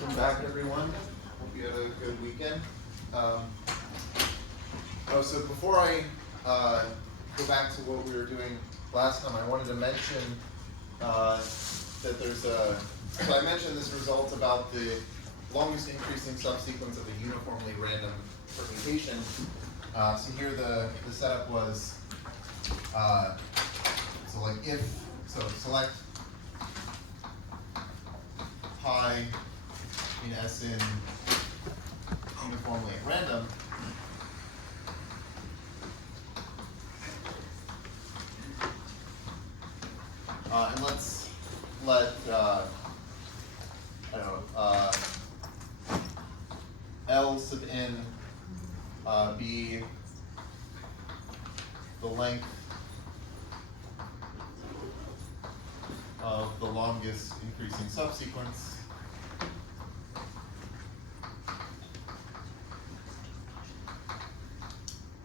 Welcome back, everyone. Hope you had a good weekend. So before I go back to what we were doing last time, I wanted to mention that there's a. So I mentioned this result about the longest increasing subsequence of a uniformly random permutation. So here the setup was select pi in S in uniformly at random. And let's let L sub n be the length of the longest increasing subsequence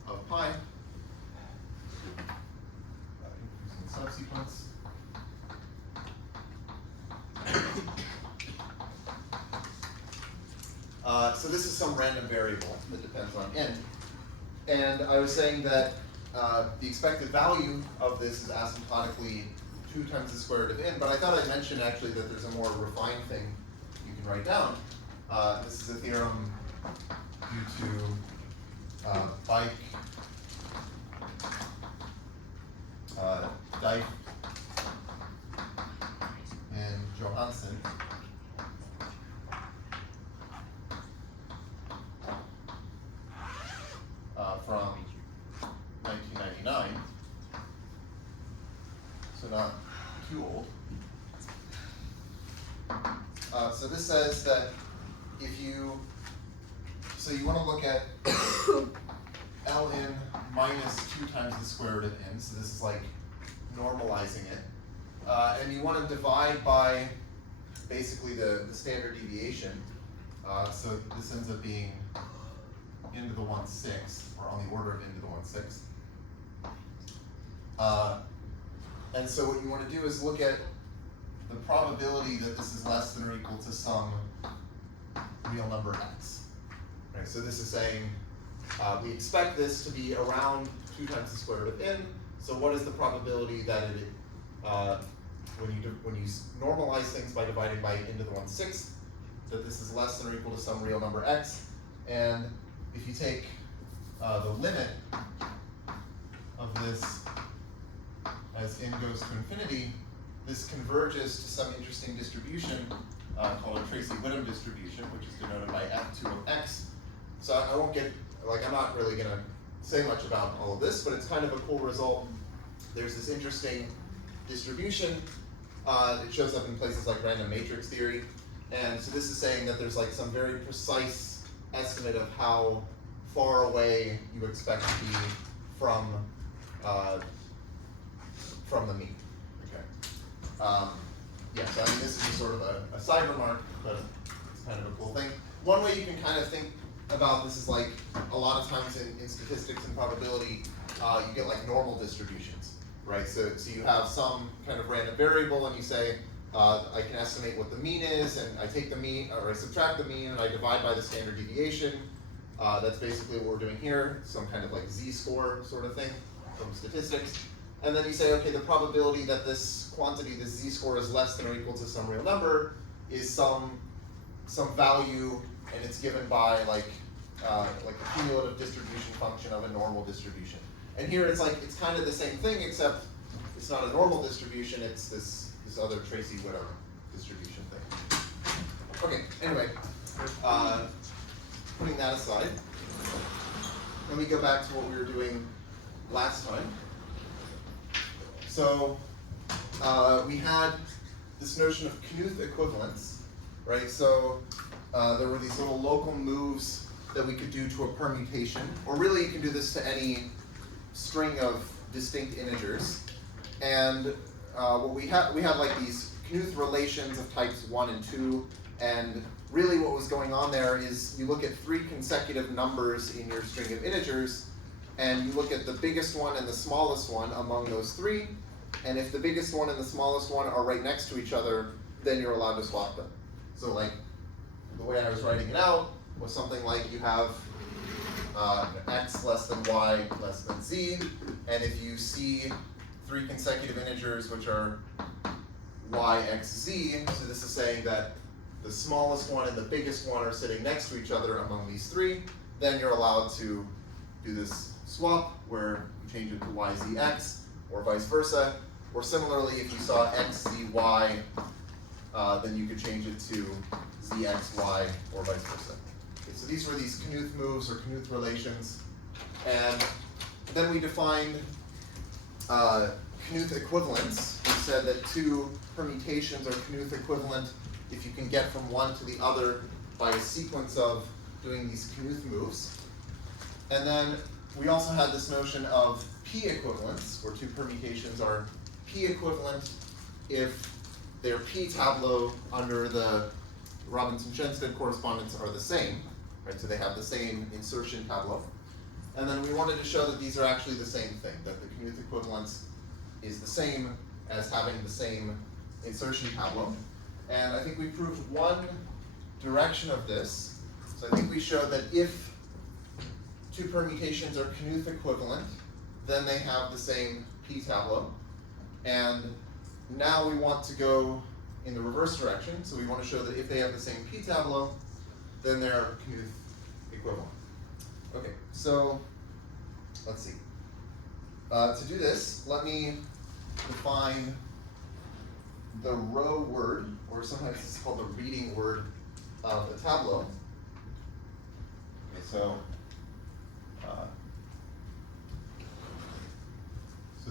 of pi, increasing subsequence. So this is some random variable that depends on n. And I was saying that the expected value of this is asymptotically 2 times the square root of n, but I thought I'd mention actually that there's a more refined thing you can write down. This is a theorem due to Bike, Dyke, and Johansson. From 1999, so not too old. So this says that if you want to look at Ln minus 2 times the square root of n, so this is like normalizing it, and you want to divide by basically the standard deviation, so this ends up being n to the 1/6, or on the order of n to the 1/6. And so what you want to do is look at the probability that this is less than or equal to some real number x. Right, so this is saying we expect this to be around 2 times the square root of n. So what is the probability that when you normalize things by dividing by n to the 1/6, that this is less than or equal to some real number x? And if you take the limit of this as n goes to infinity, this converges to some interesting distribution called a Tracy-Whittem distribution, which is denoted by f2 of x. So I won't get, I'm not really going to say much about all of this, but it's kind of a cool result. There's this interesting distribution. It shows up in places like random matrix theory. And so this is saying that there's some very precise estimate of how far away you expect to be from the mean. Okay. So I mean, this is just sort of a side remark, but it's kind of a cool thing. One way you can kind of think about this is a lot of times in statistics and probability, you get normal distributions, right? So you have some kind of random variable, and you say, I can estimate what the mean is, and I take the mean, or I subtract the mean, and I divide by the standard deviation. That's basically what we're doing here, some kind of z-score sort of thing from statistics. And then you say, okay, the probability that this quantity, this z-score, is less than or equal to some real number is some value, and it's given by a cumulative distribution function of a normal distribution. And here it's kind of the same thing, except it's not a normal distribution, it's this other Tracy-Whittem distribution thing. Okay, anyway, putting that aside, let me go back to what we were doing last time. So we had this notion of Knuth equivalence, right? So there were these little local moves that we could do to a permutation, or really you can do this to any string of distinct integers. And what we had these Knuth relations of types 1 and 2, and really what was going on there is you look at 3 consecutive numbers in your string of integers, and you look at the biggest one and the smallest one among those 3, and if the biggest one and the smallest one are right next to each other, then you're allowed to swap them. So the way I was writing it out was something like you have x less than y less than z, and if you see three consecutive integers which are y, x, z, so this is saying that the smallest one and the biggest one are sitting next to each other among these three, then you're allowed to do this swap where you change it to y, z, x, or vice versa. Or similarly, if you saw x, z, y, then you could change it to z, x, y, or vice versa. Okay, so these were these Knuth moves or Knuth relations. And then we defined Knuth equivalence. We said that two permutations are Knuth equivalent if you can get from one to the other by a sequence of doing these Knuth moves. And then we also had this notion of p equivalence, where two permutations are p equivalent if their p tableau under the Robinson-Shenstedt correspondence are the same, right? So they have the same insertion tableau. And then we wanted to show that these are actually the same thing, that the Knuth equivalence is the same as having the same insertion tableau. And I think we proved one direction of this. So I think we showed that if two permutations are Knuth equivalent, then they have the same p tableau. And now we want to go in the reverse direction. So we want to show that if they have the same p tableau, then they're Knuth equivalent. Okay, so let's see. To do this, let me define the row word, or sometimes it's called the reading word of a tableau. Okay, so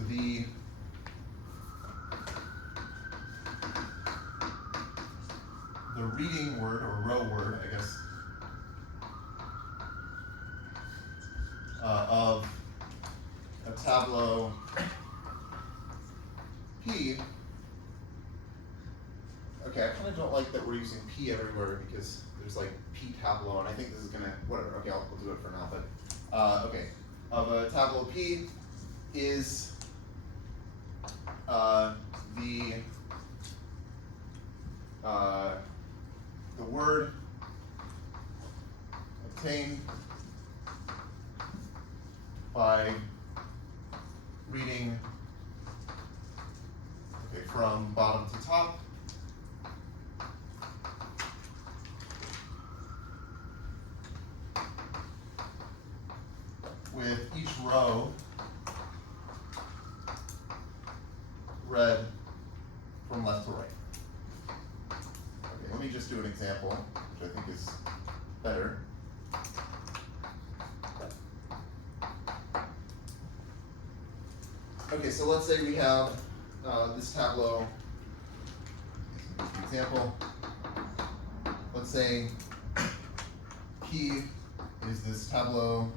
the reading word or row word, I guess, of a tableau P. Okay, I kind of don't like that we're using P everywhere because there's like P tableau, and I think this is gonna, whatever, okay, we'll do it for now, but, okay. Of a tableau P is the word obtained by reading, okay, from bottom to top. With each row read from left to right. Okay, let me just do an example, which I think is better. Okay, so let's say we have this tableau. Example. Let's say P is this tableau.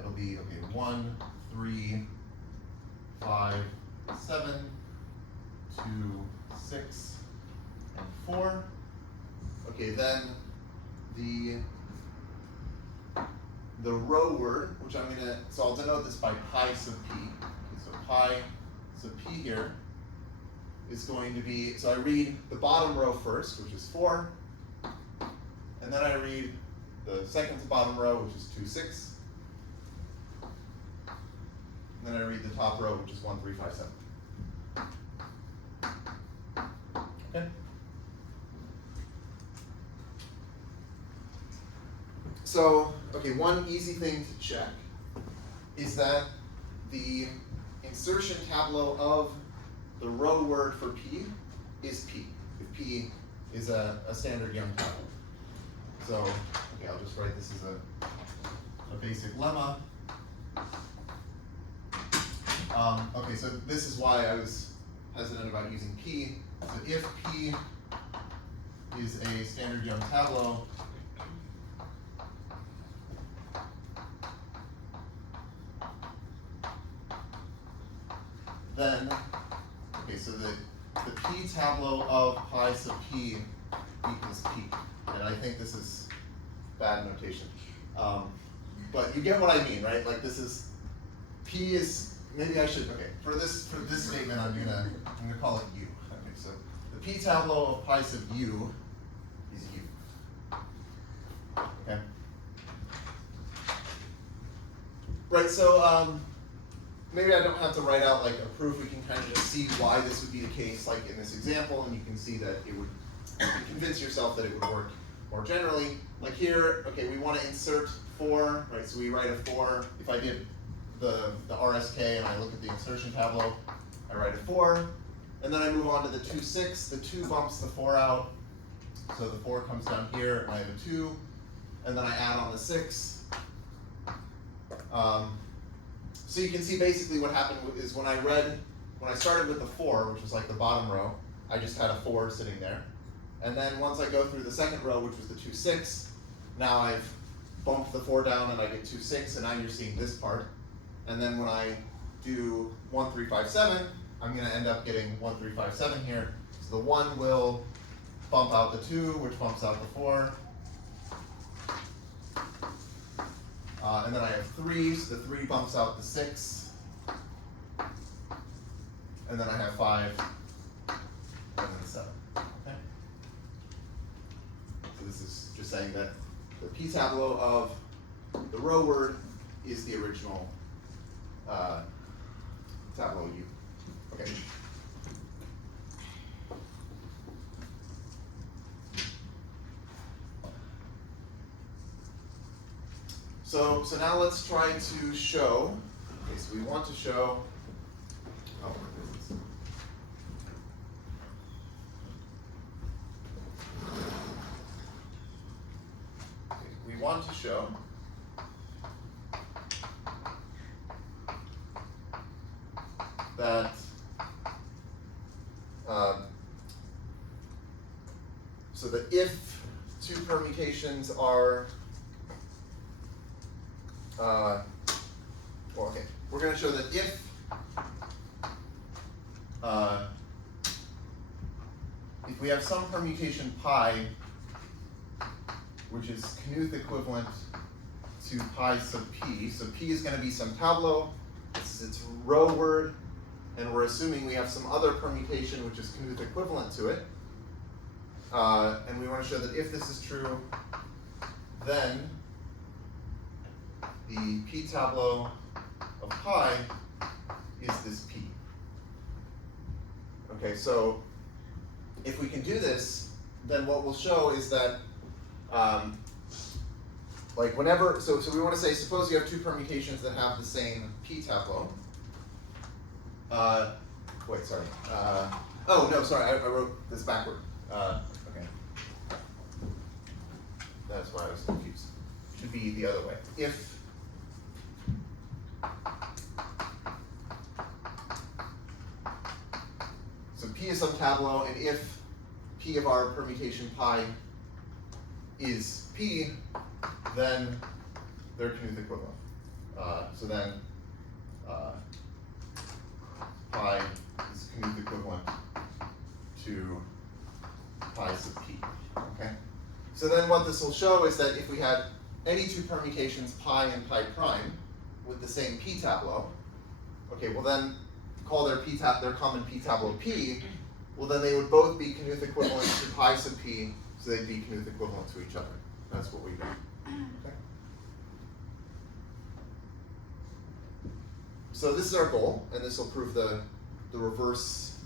It'll be, okay, 1, 3, 5, 7, 2, 6, and 4. Okay, then the row word, which I'm gonna, so I'll denote this by pi sub p. Okay, so pi sub p here is going to be, so I read the bottom row first, which is 4, and then I read the second to bottom row, which is 2, 6. And then I read the top row, which is 1, 3, 5, 7. Okay. So, okay, one easy thing to check is that the insertion tableau of the row word for P is P, if P is a standard Young tableau. So, okay, I'll just write this as a basic lemma. Okay, so this is why I was hesitant about using P. So if P is a standard Young tableau, then, okay, so the P tableau of pi sub P equals P. And I think this is bad notation. But you get what I mean, right? Like this is P is, maybe I should, okay, for this statement I'm gonna call it U. Okay, so the P tableau of pi sub U is U. Okay. Right, so maybe I don't have to write out like a proof. We can kind of just see why this would be the case, like in this example, and you can see that it would, you can convince yourself that it would work more generally. Like here, okay, we want to insert 4, right? So we write a 4. If I did the RSK and I look at the insertion tableau, I write a 4, and then I move on to the 2, 6. The 2 bumps the 4 out, so the 4 comes down here, and I have a 2, and then I add on the 6. So you can see basically what happened is when I started with the 4, which was like the bottom row, I just had a 4 sitting there. And then once I go through the second row, which was the 2, 6, now I've bumped the 4 down and I get 2, 6, and now you're seeing this part. And then when I do 1, 3, 5, 7, I'm going to end up getting 1, 3, 5, 7 here. So the 1 will bump out the 2, which bumps out the 4. And then I have 3, so the 3 bumps out the 6. And then I have 5, and then 7. Okay? So this is just saying that the P tableau of the row word is the original tableau U. Okay. So now let's try to show, okay, so we want to show, oh, okay, we want to show that so that if two permutations are well, okay, we're going to show that if we have some permutation pi, which is Knuth equivalent to pi sub p, so p is going to be some tableau, this is its row word, and we're assuming we have some other permutation which is Knuth equivalent to it, and we want to show that if this is true, then the P tableau of pi is this P. Okay, so if we can do this, then what we'll show is that, like whenever, so we want to say, suppose you have two permutations that have the same P tableau. Wait, sorry. Oh, no, sorry, I wrote this backward. Okay. That's why I was confused. It should be the other way. If so P is some tableau, and if P of our permutation pi is P, then they're Knuth equivalent. So then pi is Knuth equivalent to pi sub P. Okay? So then what this will show is that if we had any two permutations, pi and pi prime, with the same P tableau, okay, well then call their common P tableau P, well then they would both be Knuth equivalent to pi sub P, so they'd be Knuth equivalent to each other. That's what we do. Okay? So this is our goal, and this will prove the reverse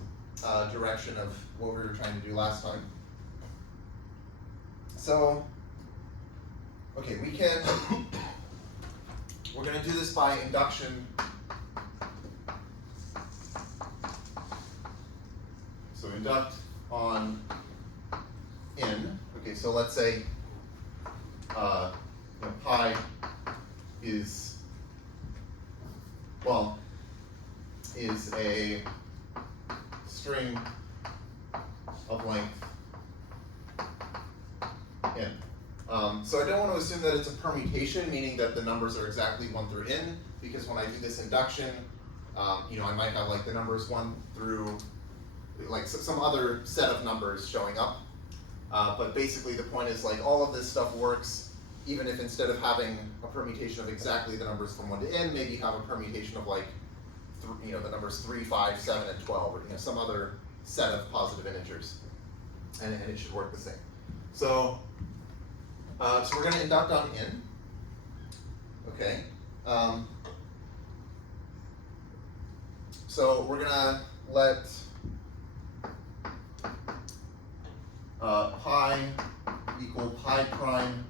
direction of what we were trying to do last time. So, okay, we're going to do this by induction. So induct on n. Okay, so let's say pi is, well, is a string of length n. So I don't want to assume that it's a permutation, meaning that the numbers are exactly 1 through n, because when I do this induction, I might have like the numbers 1 through like some other set of numbers showing up. But basically the point is like all of this stuff works even if instead of having a permutation of exactly the numbers from 1 to n, maybe you have a permutation of like, the numbers 3, 5, 7, and 12, or some other set of positive integers, and it should work the same. So, so we're going to induct on n. Okay. So we're going to let pi equal pi prime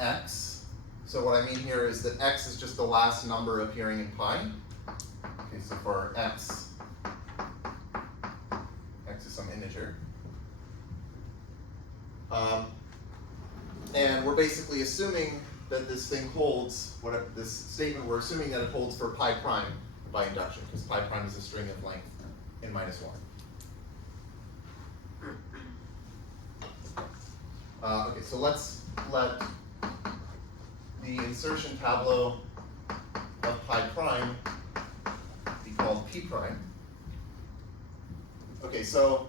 x. So what I mean here is that x is just the last number appearing in pi. Okay, so for x is some integer. And we're basically assuming that this thing holds, this statement, we're assuming that it holds for pi prime by induction, because pi prime is a string of length n minus 1. Okay, so let's let the insertion tableau of pi prime be called p prime. Okay, so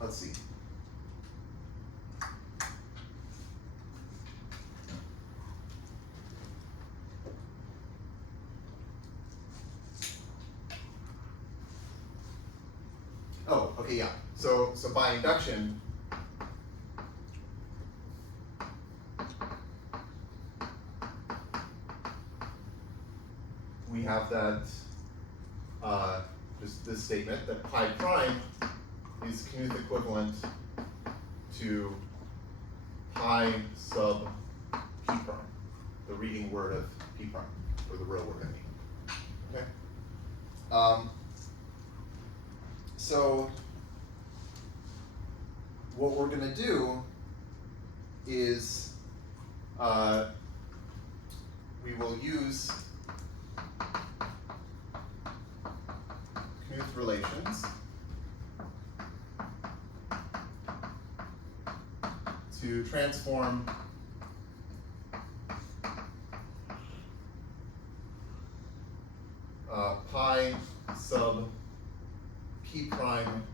let's see. Oh, okay, yeah. So by induction, we have that just this statement that pi prime is Knuth equivalent to pi sub p prime, the reading word of p prime, or the real word I mean. Okay. So what we're going to do is we will use Knuth relations to transform pi sub p prime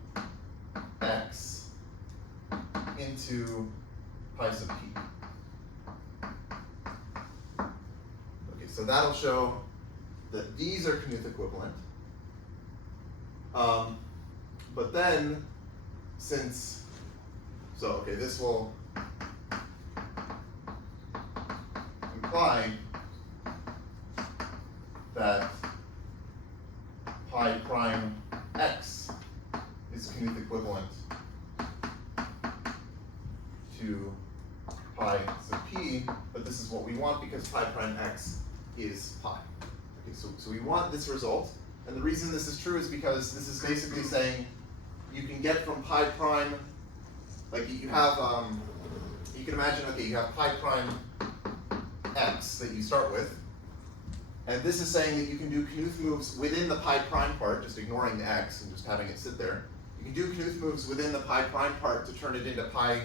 x into pi sub p. Okay, so that'll show that these are Knuth equivalent. But then, okay, this will imply that pi prime x is Knuth equivalent to pi sub p, but this is what we want because pi prime x is pi. Okay, so we want this result, and the reason this is true is because this is basically saying you can get from pi prime, like you have, you can imagine, okay, you have pi prime x that you start with, and this is saying that you can do Knuth moves within the pi prime part, just ignoring the x and just having it sit there. You can do Knuth moves within the pi prime part to turn it into pi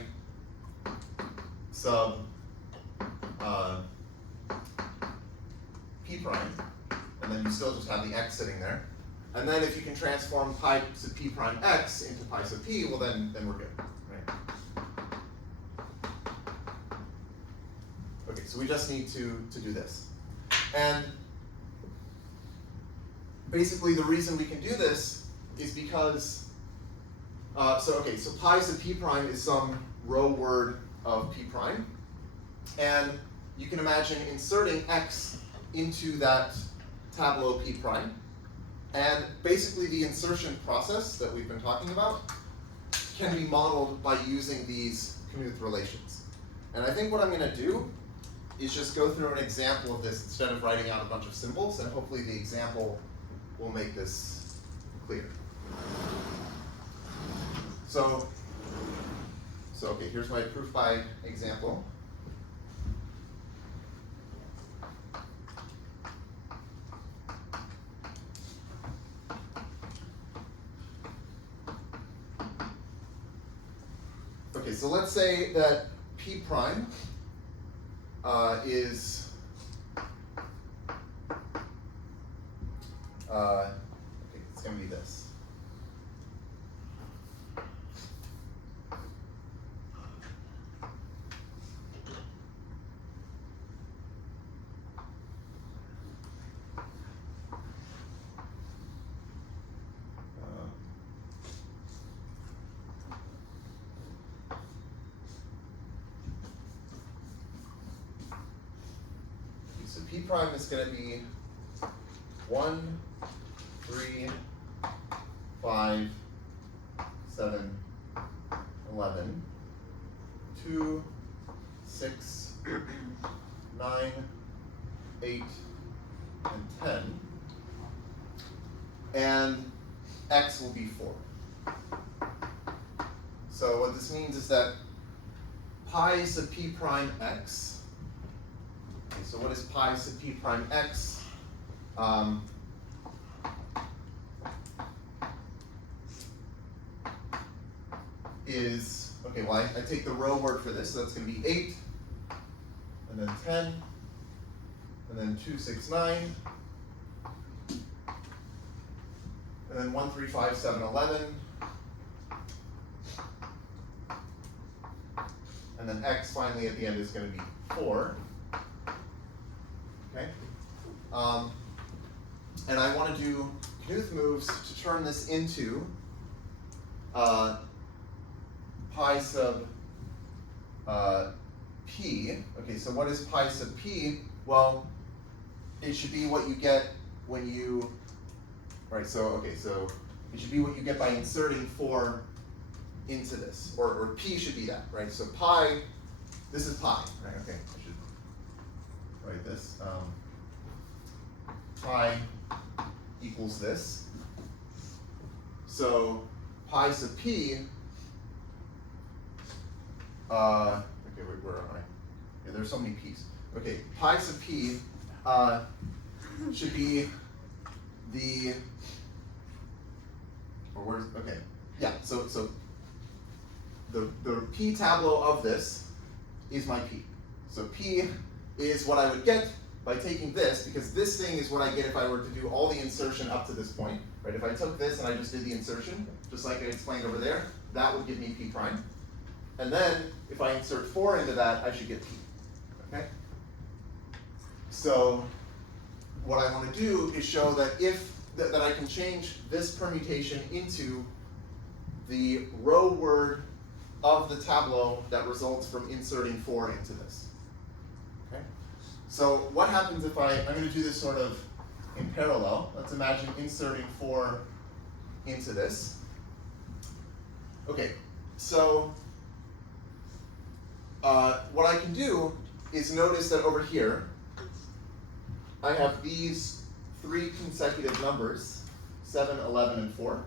sub p prime, and then you still just have the x sitting there. And then if you can transform pi sub p prime x into pi sub p, well then we're good, right? Okay, so we just need to do this. And basically the reason we can do this is because, so pi sub p prime is some row word of p prime, and you can imagine inserting x into that tableau p prime, and basically the insertion process that we've been talking about can be modeled by using these Knuth relations. And I think what I'm going to do is just go through an example of this instead of writing out a bunch of symbols, and hopefully the example will make this clear. So okay, here's my proof by example. Okay, so let's say that p prime is okay, it's going to be this. P prime is going to be 1, 3, 5, 7, 11, 2, 6, 9, 8, and 10. And x will be 4. So what this means is that pi sub p prime x, okay, so what is pi sub p prime x? Is, okay, well I take the row word for this, so that's going to be 8, and then 10, and then 2, 6, 9, and then 1, 3, 5, 7, 11, and then x finally at the end is going to be 4. Okay, and I want to do Knuth moves to turn this into pi sub p. Okay, so what is pi sub p? Well, it should be what you get when you, right, so, okay, so it should be what you get by inserting 4 into this, or p should be that, right? So pi, this is pi, right? Okay, I should write this. Pi equals this. So pi sub p, okay, wait, where am I? Yeah, there's so many p's. Okay, pi sub p should be the, or where's, okay, yeah, so the p tableau of this is my p. So p is what I would get by taking this, because this thing is what I get if I were to do all the insertion up to this point, right? If I took this and I just did the insertion, just like I explained over there, that would give me p prime. And then if I insert 4 into that, I should get p, okay? So what I want to do is show that that I can change this permutation into the row word of the tableau that results from inserting 4 into this. Okay? So what happens if I'm going to do this sort of in parallel. Let's imagine inserting 4 into this. Okay, so what I can do is notice that over here, I have these 3 consecutive numbers, 7, 11, and 4.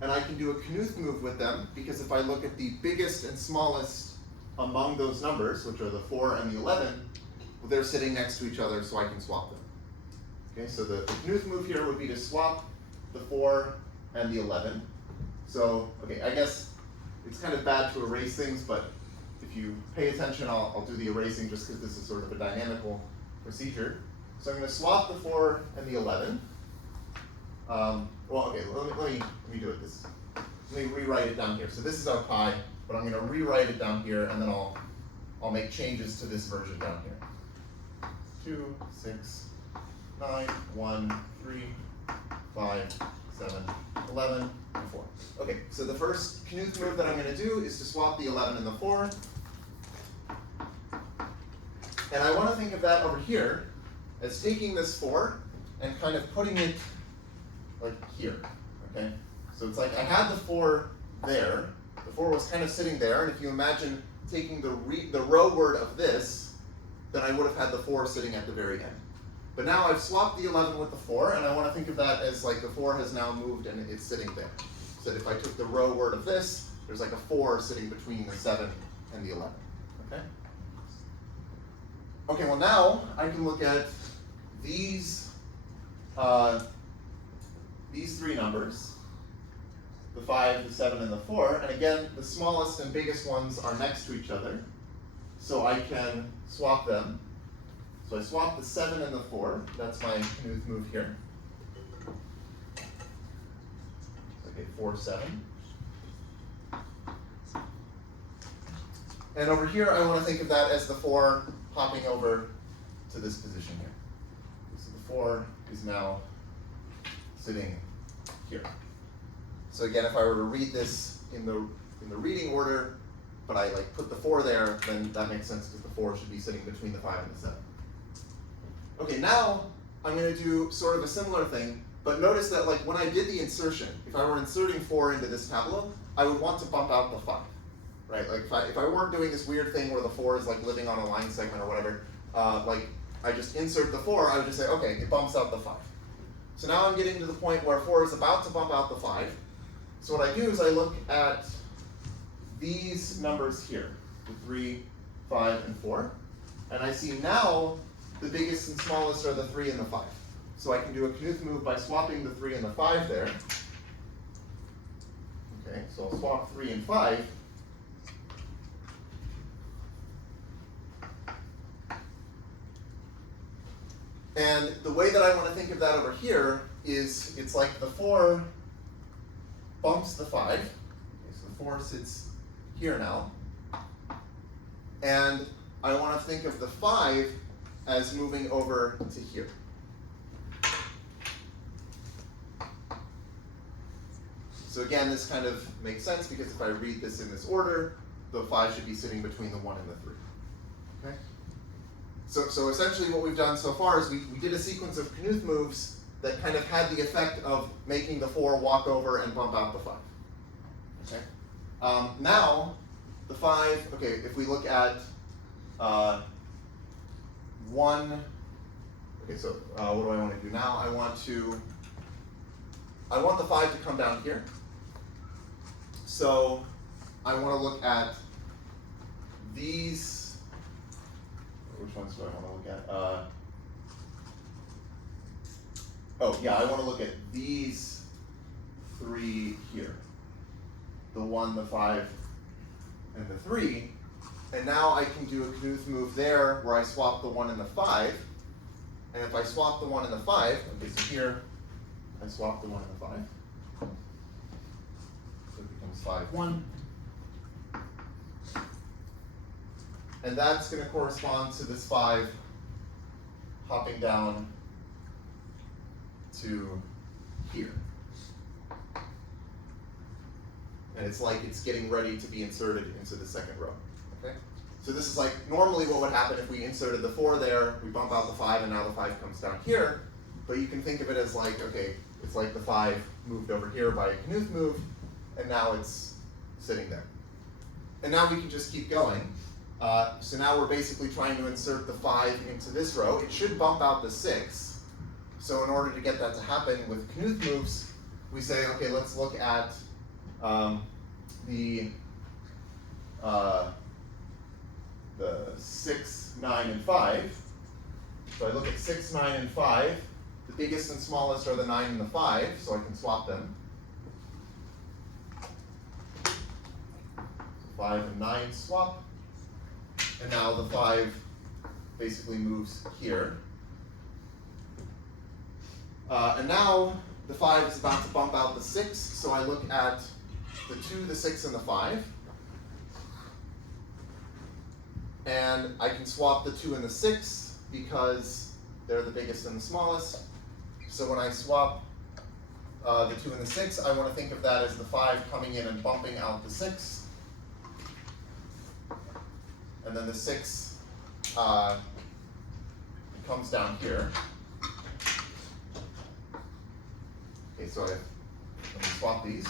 And I can do a Knuth move with them, because if I look at the biggest and smallest among those numbers, which are the 4 and the 11, well, they're sitting next to each other, so I can swap them. Okay, so the Knuth move here would be to swap the 4 and the 11. So, okay, I guess it's kind of bad to erase things, but if you pay attention, I'll do the erasing just because this is sort of a dynamical procedure. So I'm going to swap the 4 and the 11. Well, okay, let me do it this. Let me rewrite it down here. So this is our pi, but I'm going to rewrite it down here, and then I'll make changes to this version down here. 2, 6, 9, 1, 3, 5, 7, 11, and 4. Okay, so the first Knuth move that I'm going to do is to swap the 11 and the 4. And I want to think of that over here as taking this 4 and kind of putting it like here, okay? So it's like I had the 4 there. The 4 was kind of sitting there, and if you imagine taking the row word of this, then I would have had the 4 sitting at the very end. But now I've swapped the 11 with the 4, and I want to think of that as like the 4 has now moved and it's sitting there. So that if I took the row word of this, there's like a 4 sitting between the 7 and the 11, okay? Okay, well now I can look at these 3 numbers, the 5, the 7, and the 4, and again, the smallest and biggest ones are next to each other, so I can swap them. So I swap the 7 and the 4, that's my Knuth move here. Okay, 4, 7. And over here, I want to think of that as the 4 hopping over to this position here. So the 4 is now sitting here. So again, if I were to read this in the reading order, but I like put the 4 there, then that makes sense because the 4 should be sitting between the 5 and the 7. Okay, now I'm going to do sort of a similar thing, but notice that like when I did the insertion, if I were inserting 4 into this tableau, I would want to bump out the 5, right? Like if I weren't doing this weird thing where the 4 is like living on a line segment or whatever, like I just insert the 4, I would just say, okay, it bumps out the 5. So now I'm getting to the point where 4 is about to bump out the 5. So what I do is I look at these numbers here, the 3, 5, and 4, and I see now the biggest and smallest are the 3 and the 5. So I can do a Knuth move by swapping the 3 and the 5 there. Okay, so I'll swap 3 and 5. And the way that I want to think of that over here is it's like the 4 bumps the 5. Okay, so the 4 sits here now. And I want to think of the 5 as moving over to here. So again, this kind of makes sense because if I read this in this order, the 5 should be sitting between the 1 and the 3. Okay? So essentially what we've done so far is we did a sequence of Knuth moves that kind of had the effect of making the 4 walk over and bump out the 5. Okay? Now, the 5, okay, if we look at 1, okay, so what do I want to do now? I want the 5 to come down here. So I want to look at these, which ones do I want to look at? Oh yeah, I want to look at these 3 here. The 1, the 5, and the 3. And now I can do a Knuth move there where I swap the 1 and the 5. And if I swap the 1 and the 5, okay, so here I swap the 1 and the 5. So it becomes 5, 1. And that's going to correspond to this 5 hopping down to here. And it's like it's getting ready to be inserted into the second row. Okay? So this is like normally what would happen if we inserted the 4 there, we bump out the 5, and now the 5 comes down here. But you can think of it as like, okay, it's like the 5 moved over here by a Knuth move, and now it's sitting there. And now we can just keep going. So now we're basically trying to insert the 5 into this row. It should bump out the 6. So in order to get that to happen with Knuth moves, we say, okay, let's look at the 6, 9, and 5. So I look at 6, 9, and 5. The biggest and smallest are the 9 and the 5, so I can swap them. So 5 and 9 swap. And now the 5 basically moves here. And now the 5 is about to bump out the 6, so I look at the 2, the 6, and the 5. And I can swap the 2 and the 6 because they're the biggest and the smallest. So when I swap the 2 and the 6, I want to think of that as the 5 coming in and bumping out the 6. And then the 6 comes down here. Okay, so let me swap these.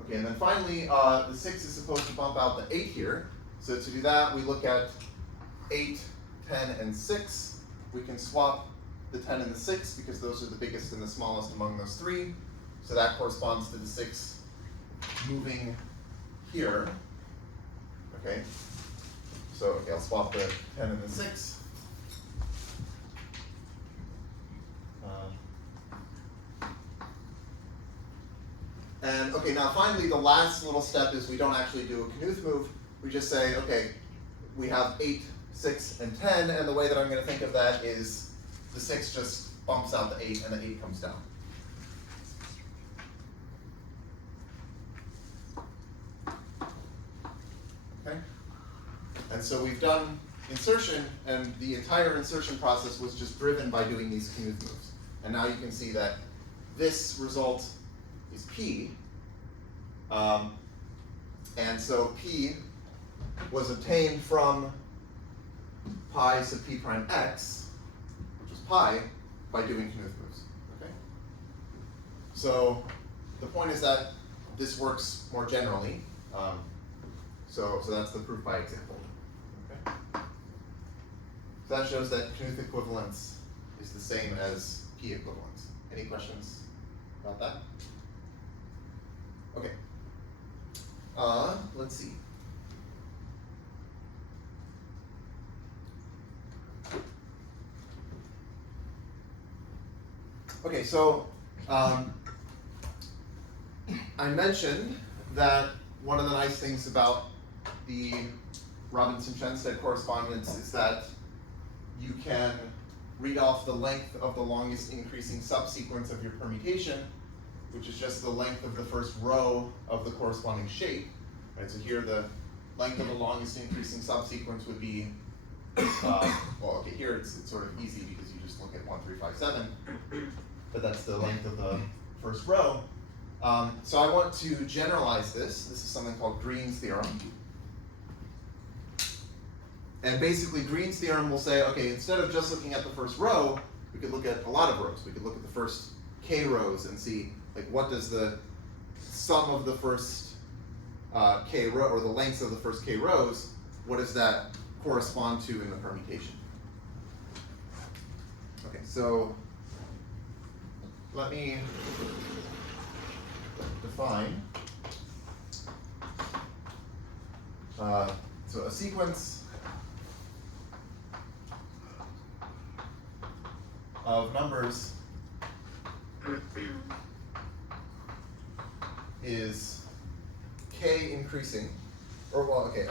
Okay, and then finally, the 6 is supposed to bump out the 8 here. So to do that, we look at 8, 10, and 6. We can swap the 10 and the 6 because those are the biggest and the smallest among those 3. So that corresponds to the 6 moving here. Okay. So okay, I'll swap the 10 and the 6. And okay, now finally the last little step is we don't actually do a Knuth move. We just say, okay, we have 8, 6, and 10, and the way that I'm going to think of that is the 6 just bumps out the 8 and the 8 comes down. Okay? And so we've done insertion, and the entire insertion process was just driven by doing these Knuth moves. And now you can see that this result is P. And so P was obtained from pi sub P prime x, which is pi, by doing Knuth moves. Okay? So the point is that this works more generally. So that's the proof by example. Okay? So that shows that Knuth equivalence is the same as P equivalence. Any questions about that? Okay. Let's see. Okay, so I mentioned that one of the nice things about the Robinson-Chenstead correspondence is that you can read off the length of the longest increasing subsequence of your permutation, which is just the length of the first row of the corresponding shape. Right, so here the length of the longest increasing subsequence would be, well, okay, here it's sort of easy because you just look at 1, 3, 5, 7, but that's the length of the first row. So I want to generalize this. This is something called Greene's theorem. And basically Greene's theorem will say, okay, instead of just looking at the first row, we could look at a lot of rows. We could look at the first k rows and see, like, what does the sum of the first k row, or the lengths of the first k rows, what does that correspond to in the permutation? Okay, so let me define. So a sequence of numbers is k increasing, or well, okay,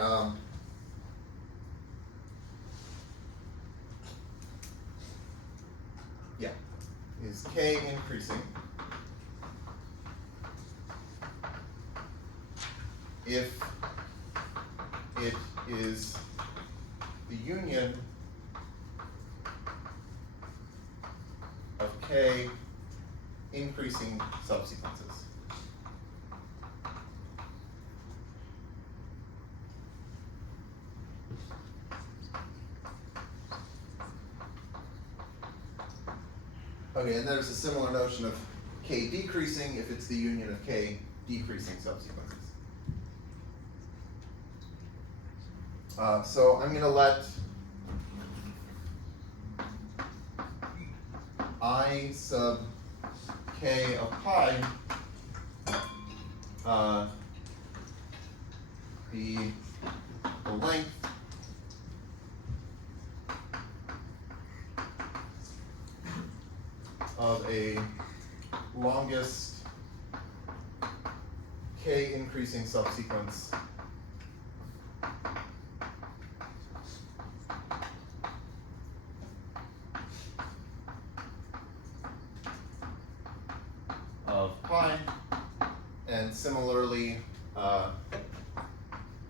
yeah, is k increasing if it is the union of k increasing subsequences. Okay, and there's a similar notion of k decreasing if it's the union of k decreasing subsequences. So I'm going to let I sub k of pi be the length of a longest k increasing subsequence of pi, and similarly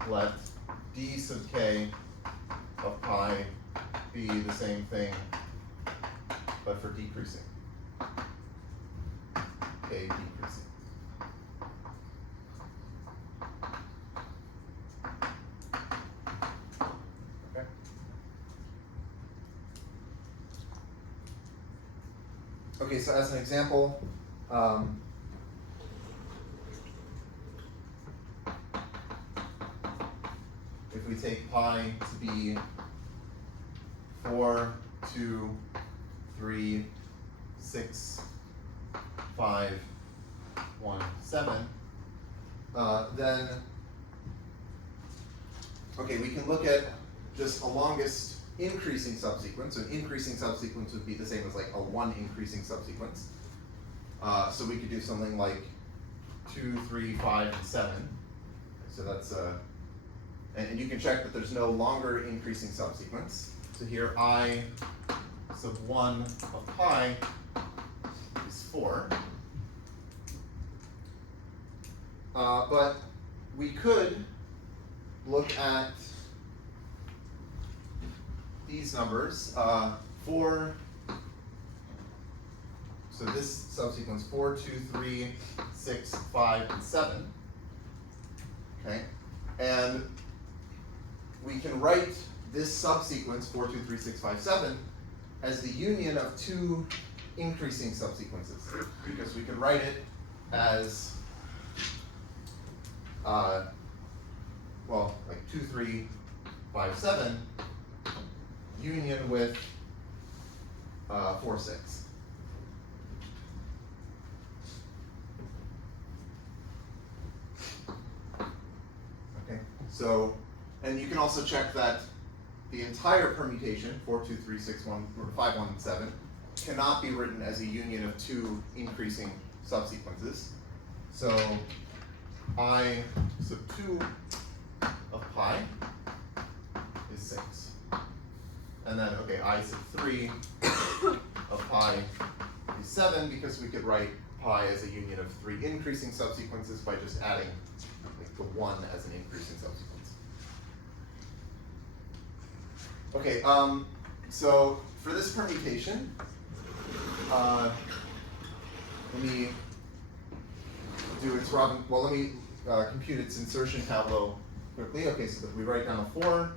let d sub k of pi be the same thing but for decreasing, k decreasing. Okay. Okay, so as an example, if we take pi to be 4, 2, 3, 6, 5, 1, 7, then, okay, we can look at just a longest increasing subsequence. So an increasing subsequence would be the same as like a 1 increasing subsequence. So we could do something like 2, 3, 5, and 7. So that's, and you can check that there's no longer increasing subsequence. So here I sub 1 of pi is 4. But we could look at these numbers, 4, so this subsequence 4, 2, 3, 6, 5, and 7, okay? And we can write this subsequence 4, 2, 3, 6, 5, 7 as the union of two increasing subsequences, because we can write it as well, like 2, 3, 5, 7 union with 4, 6. Okay, so, and you can also check that the entire permutation, 4, 2, 3, 6, 1, or 5, 1, 7, cannot be written as a union of two increasing subsequences. So I sub 2 of pi is 6. And then, okay, I sub 3 of pi is 7, because we could write pi as a union of three increasing subsequences by just adding like the 1 as an increasing subsequence. Okay, so for this permutation, let me do its Robin. Well, let me compute its insertion tableau quickly. Okay, so if we write down a 4,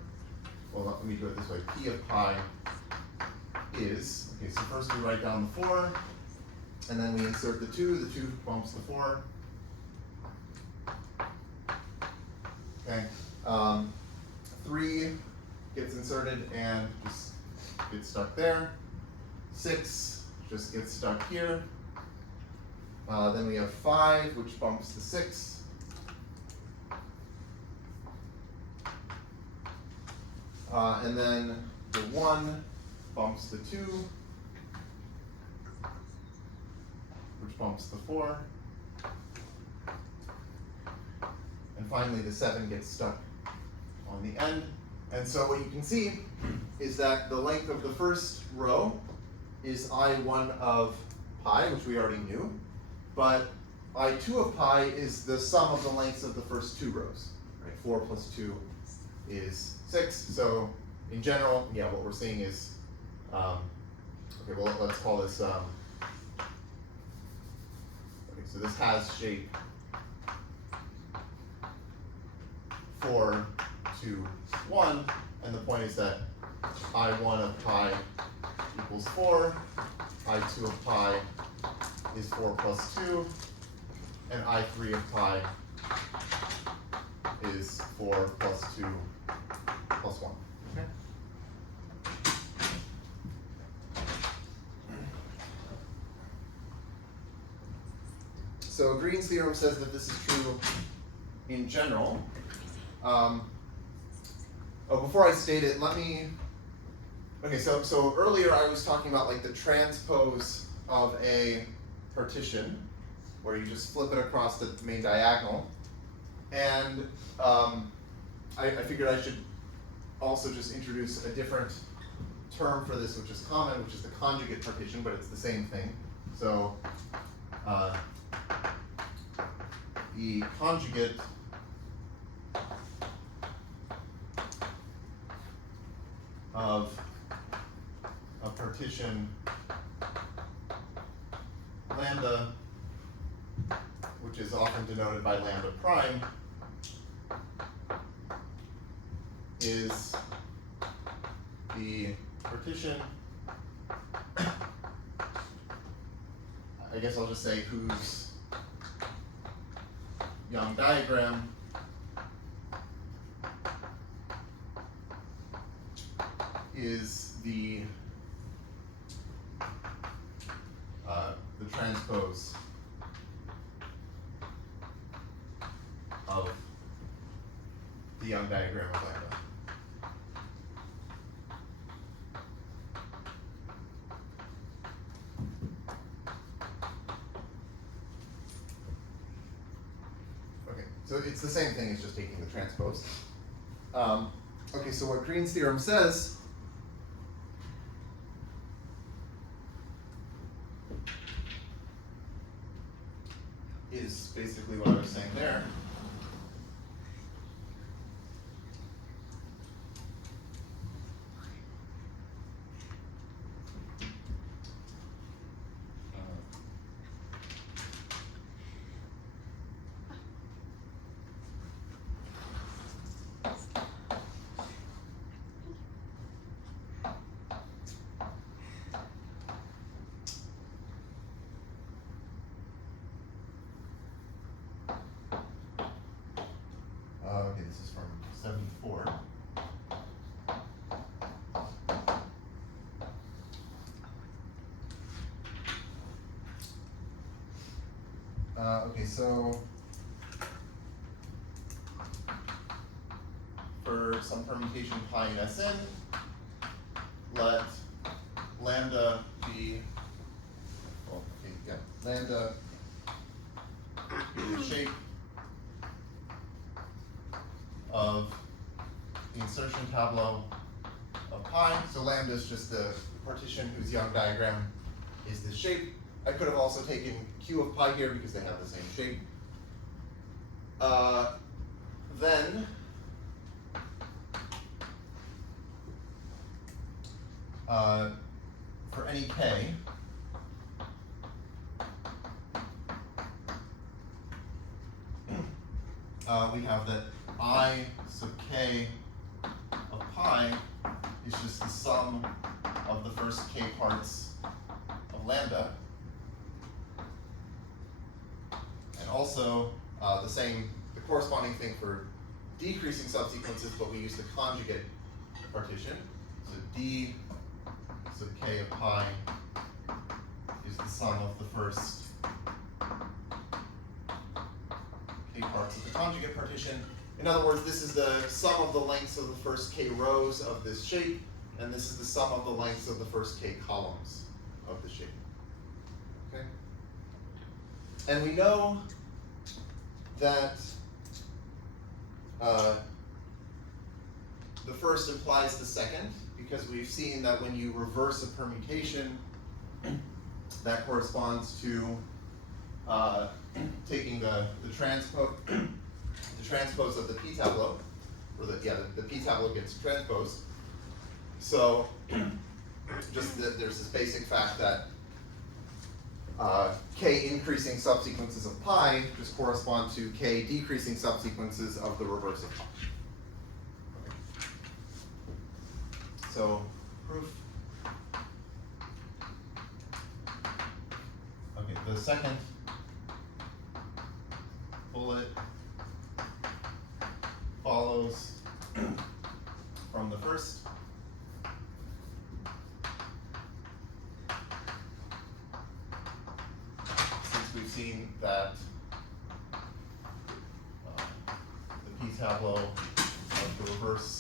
well, let me do it this way. P of pi is, okay, so first we write down the 4, and then we insert the 2. The 2 bumps the 4. Okay, 3 gets inserted and just gets stuck there. 6 just gets stuck here. Then we have 5, which bumps the 6. And then the 1 bumps the 2, which bumps the 4. And finally, the 7 gets stuck on the end. And so what you can see is that the length of the first row is I1 of pi, which we already knew. But I2 of pi is the sum of the lengths of the first two rows. Right? 4 plus 2 is 6. So in general, yeah, what we're seeing is, okay, well, let's call this, okay, so this has shape 4, 2, 1, and the point is that I1 of pi equals 4, I2 of pi is 4 plus 2, and I3 of pi is 4 plus 2 plus 1. Okay. So Greene's theorem says that this is true in general. Before I state it, let me, okay, so earlier I was talking about like the transpose of a partition, where you just flip it across the main diagonal. And I figured I should also just introduce a different term for this, which is common, which is the conjugate partition, but it's the same thing. So the conjugate of a partition lambda, which is often denoted by lambda prime, is the partition, I guess I'll just say whose Young diagram is the transpose of the Young diagram of lambda. Okay, so it's the same thing as just taking the transpose. Okay, so what Greene's theorem says is basically what I was saying there. Okay, so for some permutation pi in Sn, let lambda be, well, okay, yeah, lambda be the shape of the insertion tableau of pi. So lambda is just the partition whose Young diagram is this shape. I could have also taken Q of pi here because they have the same shape. Then for any k, we have that I sub k of pi is just the sum of the first k parts of lambda. And also the corresponding thing for decreasing subsequences, but we use the conjugate partition. So d sub k of pi is the sum of the first k parts of the conjugate partition. In other words, this is the sum of the lengths of the first k rows of this shape, and this is the sum of the lengths of the first k columns of the shape. Okay? And we know that the first implies the second, because we've seen that when you reverse a permutation, that corresponds to taking the transpose of the p tableau, or the p tableau gets transposed. So there's this basic fact that k increasing subsequences of pi just correspond to k decreasing subsequences of the reverse of pi. Okay. So proof. Okay, the second bullet follows from the first. Since we've seen that the p tableau of the reverse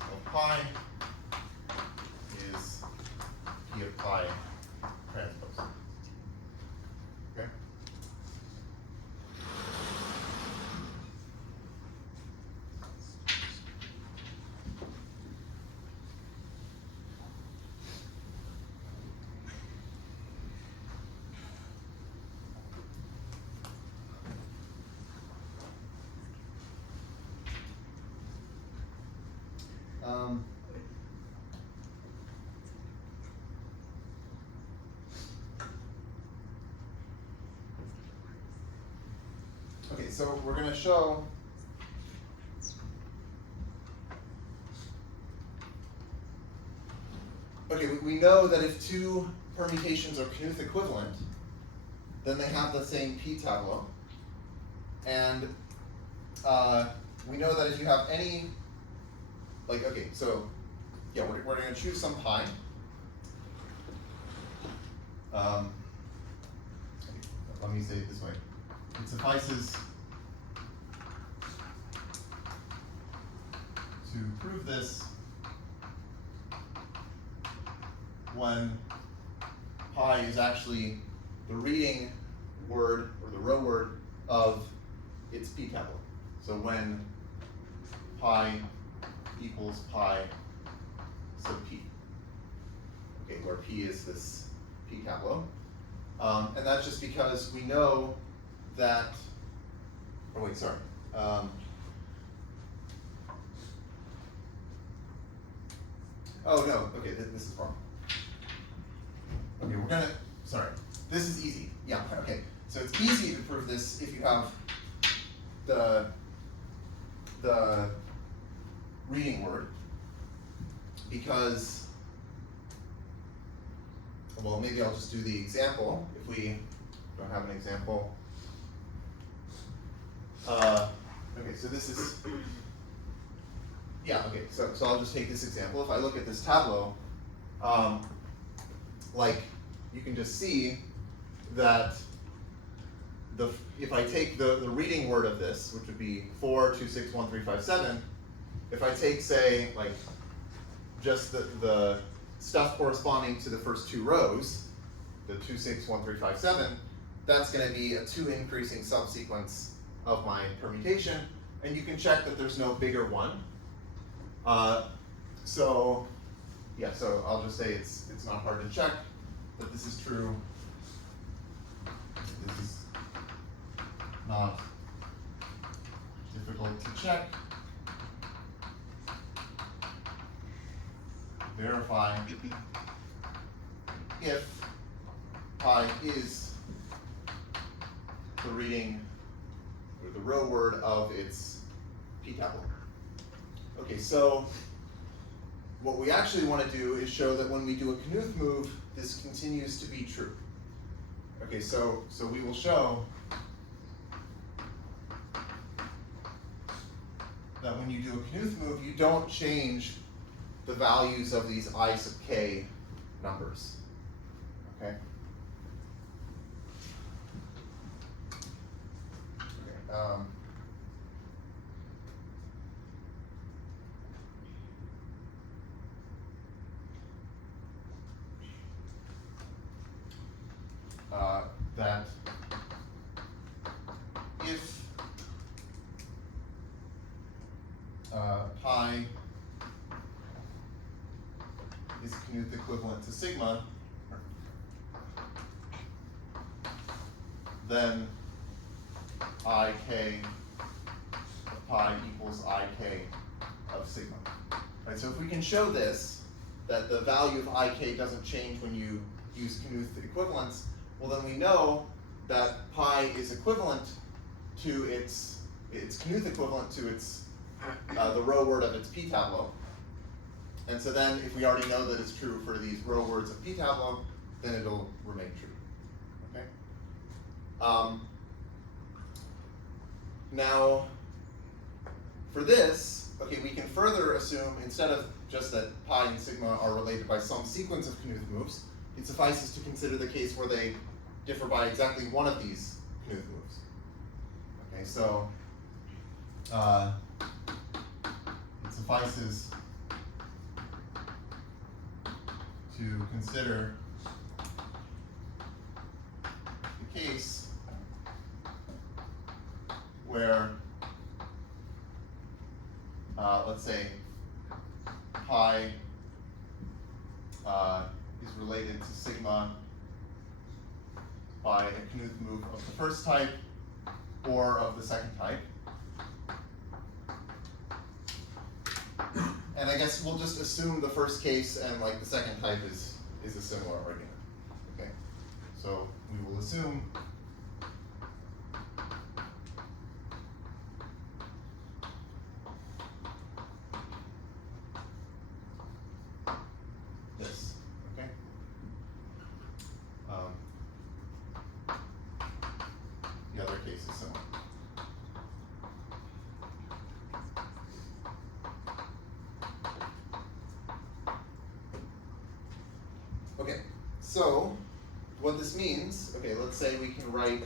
of pi is p of pi transpose. Okay? Okay, so we're going to show we know that if two permutations are Knuth equivalent, then they have the same p tableau. And we know that if you have any, we're going to choose some pi. Let me say it this way. It suffices to prove this when pi is actually the reading word or the row word of its p tableau. So when pi equals pi sub p, okay, where p is this p tableau. And that's just because we know that, this is wrong. Okay, this is easy. Yeah, okay. So it's easy to prove this if you have the reading word, because, well, maybe I'll just do the example if we don't have an example. Okay, so this is, so I'll just take this example. If I look at this tableau, you can just see that if I take the reading word of this, which would be 4, 2, 6, 1, 3, 5, 7, if I take, say, like, just the stuff corresponding to the first two rows, the 2, 6, 1, 3, 5, 7, that's going to be a 2 increasing subsequence of my permutation, and you can check that there's no bigger one. So I'll just say it's not hard to check that this is true. This is not difficult to check. Verify if pi is the reading or the row word of its p-tablet. Okay, so what we actually want to do is show that when we do a Knuth move, this continues to be true. Okay, so we will show that when you do a Knuth move, you don't change the values of these I sub k numbers. Okay? That if pi is Knuth equivalent to sigma, then ik of pi equals ik of sigma. Right, so if we can show this, that the value of ik doesn't change when you use Knuth equivalence, well then we know that pi is equivalent to it's Knuth equivalent to its the row word of its p-tableau. And so then if we already know that it's true for these row words of p-tableau, then it'll remain true. Okay? Now, for this, okay, we can further assume, instead of just that pi and sigma are related by some sequence of Knuth moves, it suffices to consider the case where they differ by exactly one of these Knuth moves. Okay, so it suffices to consider the case where, let's say, pi is related to sigma by a Knuth move of the first type or of the second type. And I guess we'll just assume the first case and like the second type is a similar argument. Okay, so we will assume this. Okay. The other case is similar. Okay, so what this means, okay, let's say we can write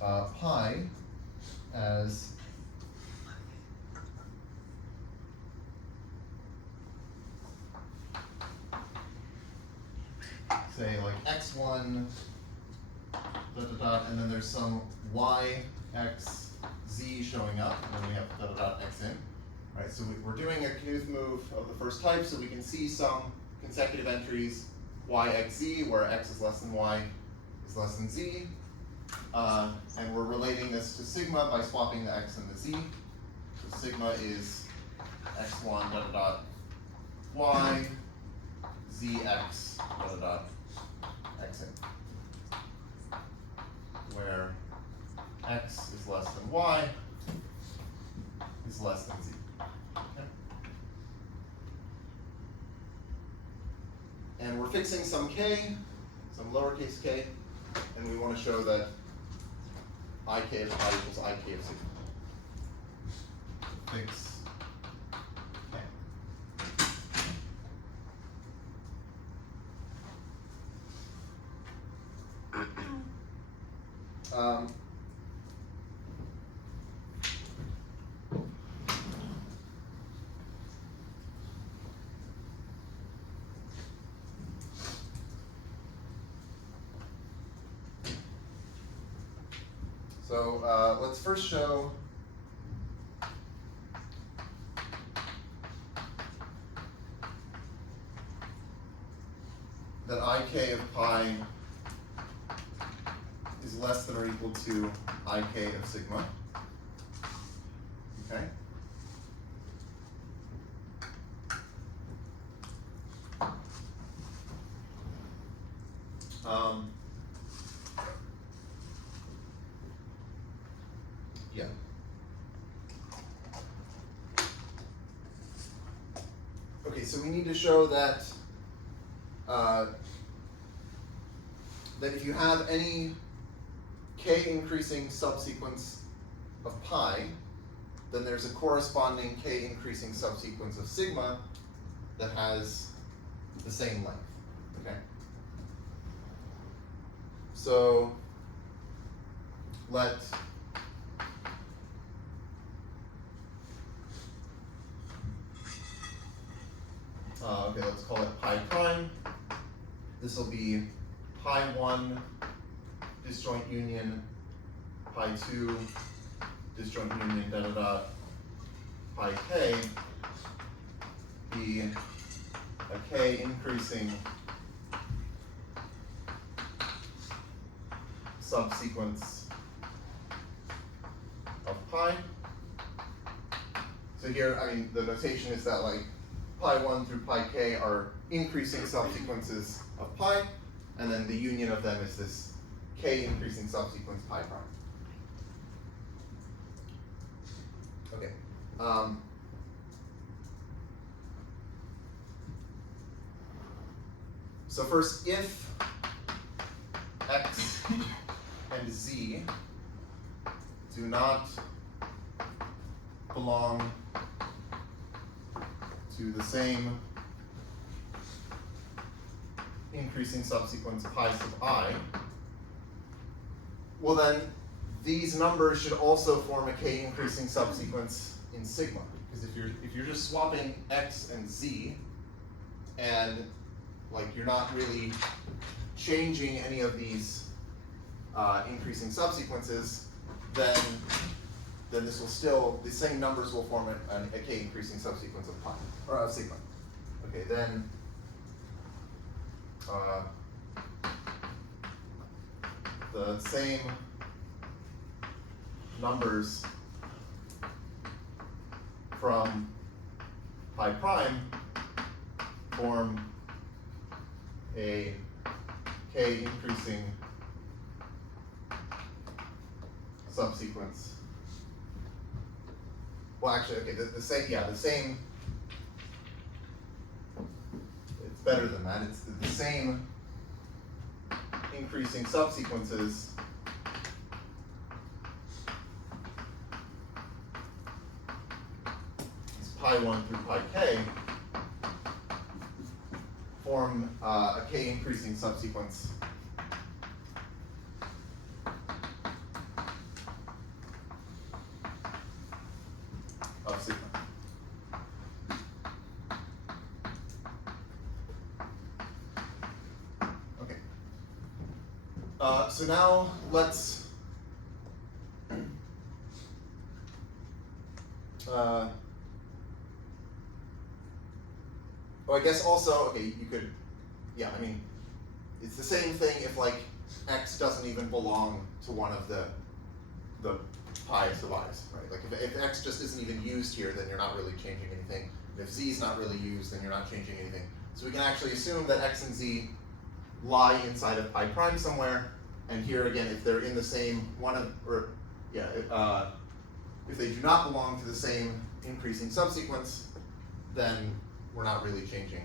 pi as say like x1 and then there's some y x z showing up, and then we have x in. Right, so we're doing a Knuth move of the first type, so we can see some consecutive entries y x z, where x is less than y is less than z, and we're relating this to sigma by swapping the x and the z. So sigma is x1 y zx x in, where x is less than y is less than z. Okay. And we're fixing some k, some lowercase k, and we want to show that ik of pi equals ik of sigma. Fix k. So let's first show that ik of pi is less than or equal to ik of sigma. Okay. Yeah. Okay, so we need to show that that if you have any k increasing subsequence of pi, then there's a corresponding k increasing subsequence of sigma that has the same length. Okay. So let okay, let's call it pi prime. This will be pi 1 disjoint union, pi 2 disjoint union, da da da, pi k be a k increasing subsequence of pi. So here, I mean, the notation is that like pi 1 through pi k are increasing subsequences of pi, and then the union of them is this k increasing subsequence pi prime. Okay. So first, if x and z do not belong to the same increasing subsequence pi sub I, well then these numbers should also form a k increasing subsequence in sigma. Because if you're just swapping x and z, and like you're not really changing any of these increasing subsequences, then this will still, the same numbers will form a k increasing subsequence of pi, or of sigma. Okay, then the same numbers from pi prime form a k increasing subsequence. Well, actually, okay, the same, yeah, the same, it's better than that. It's the same increasing subsequences it's pi 1 through pi k form a k increasing subsequence of sigma. Okay. So now let's I guess also, okay, you could, yeah, I mean, it's the same thing if like x doesn't even belong to one of the pi sub i's, right? Like if x just isn't even used here, then you're not really changing anything. If z is not really used, then you're not changing anything. So we can actually assume that x and z lie inside of pi prime somewhere, and here again, if they're in the same if they do not belong to the same increasing subsequence, then we're not really changing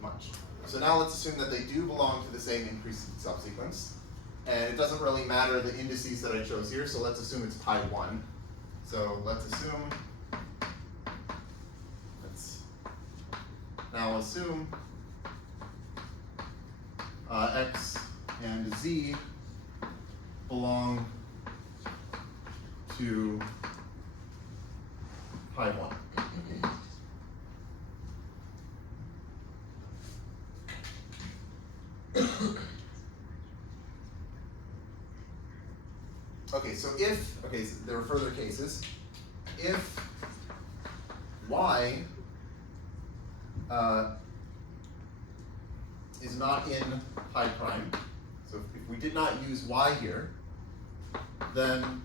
much. So now let's assume that they do belong to the same increasing subsequence. And it doesn't really matter the indices that I chose here, so let's assume it's pi 1. So let's now assume x and z belong to pi 1. Okay, so there are further cases. If y is not in pi prime, so if we did not use y here, then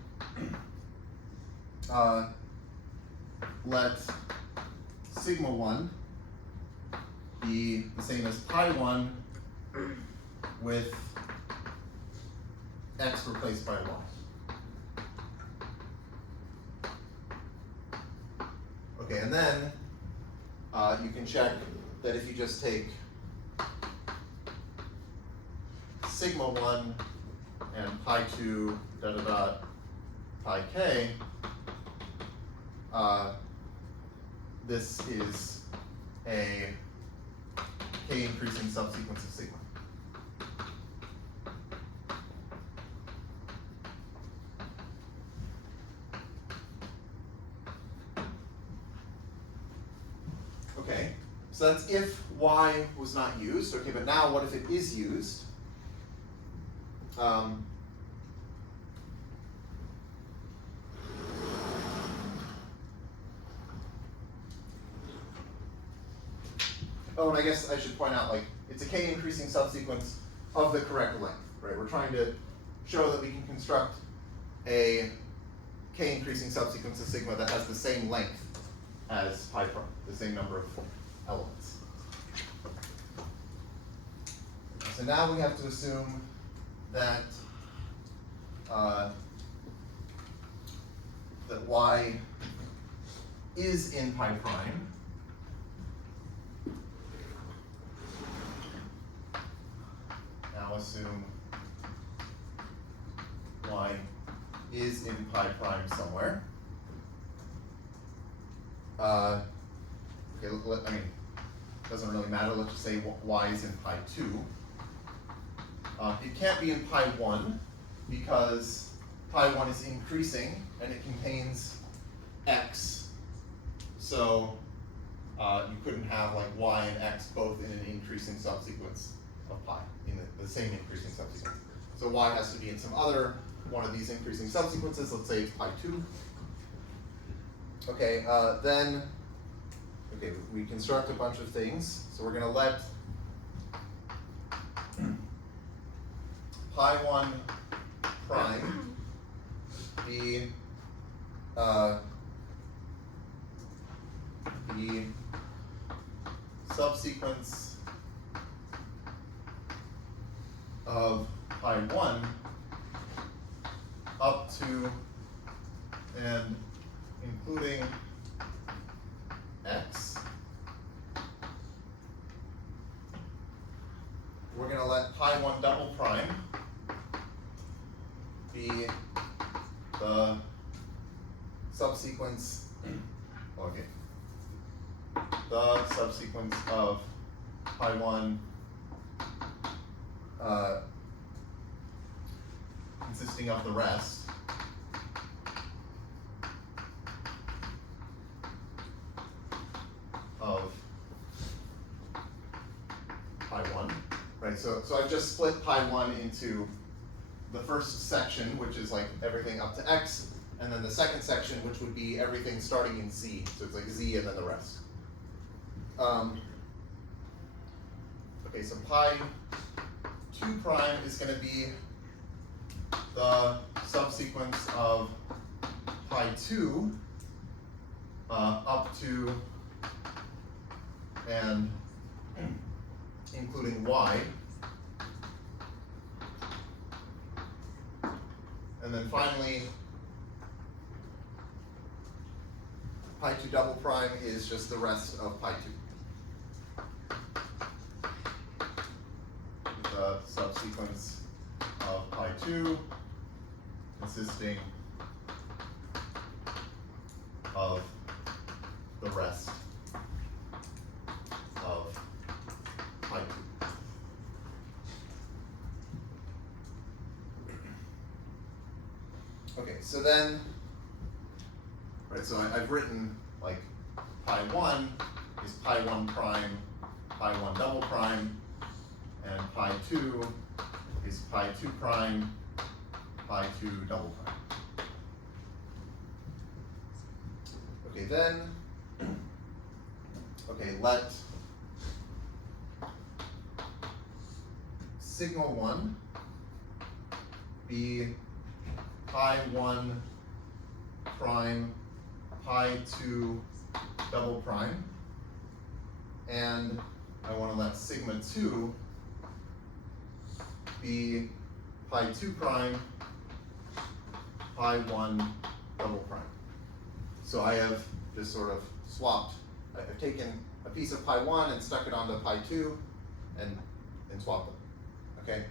let sigma 1 be the same as pi 1 with x replaced by y. Okay, and then you can check that if you just take sigma 1 and pi 2 dot dot dot pi k, this is a k increasing subsequence of sigma. Okay, so that's if y was not used. Okay, but now what if it is used? Oh, and I guess I should point out, like, it's a k increasing subsequence of the correct length, right? We're trying to show that we can construct a k increasing subsequence of sigma that has the same length as pi prime, the same number of elements. So now we have to assume that that y is in pi prime. Now assume y is in pi prime somewhere. Okay, I mean, doesn't really matter. Let's just say y is in pi 2. It can't be in pi 1 because pi 1 is increasing and it contains x. So you couldn't have like y and x both in an increasing subsequence of pi, in the same increasing subsequence. So y has to be in some other one of these increasing subsequences. Let's say it's pi 2. Okay, then we construct a bunch of things. So we're going to let pi 1 prime be the subsequence of pi 1 up to and including x. We're going to let pi 1 double prime be the subsequence, the subsequence of pi 1 consisting of the rest. Of pi 1, right? So I've just split pi 1 into the first section, which is like everything up to x, and then the second section, which would be everything starting in c. So it's like z and then the rest. Okay, so pi 2 prime is going to be the subsequence of pi 2 up to and including y. And then finally, pi 2 double prime is just the rest of pi 2. The subsequence of pi 2 consisting of the rest of pi 2. Okay, so then right? So I've written like pi 1 is pi 1 prime, pi 1 double prime, and pi 2 is pi 2 prime, pi 2 double prime. Okay, then, okay, let sigma 1 be pi 1 prime, pi 2 double prime, and I want to let sigma 2 be pi 2 prime, pi 1 double prime. So I have just sort of swapped, I've taken a piece of pi 1 and stuck it onto pi 2 and swapped them, okay?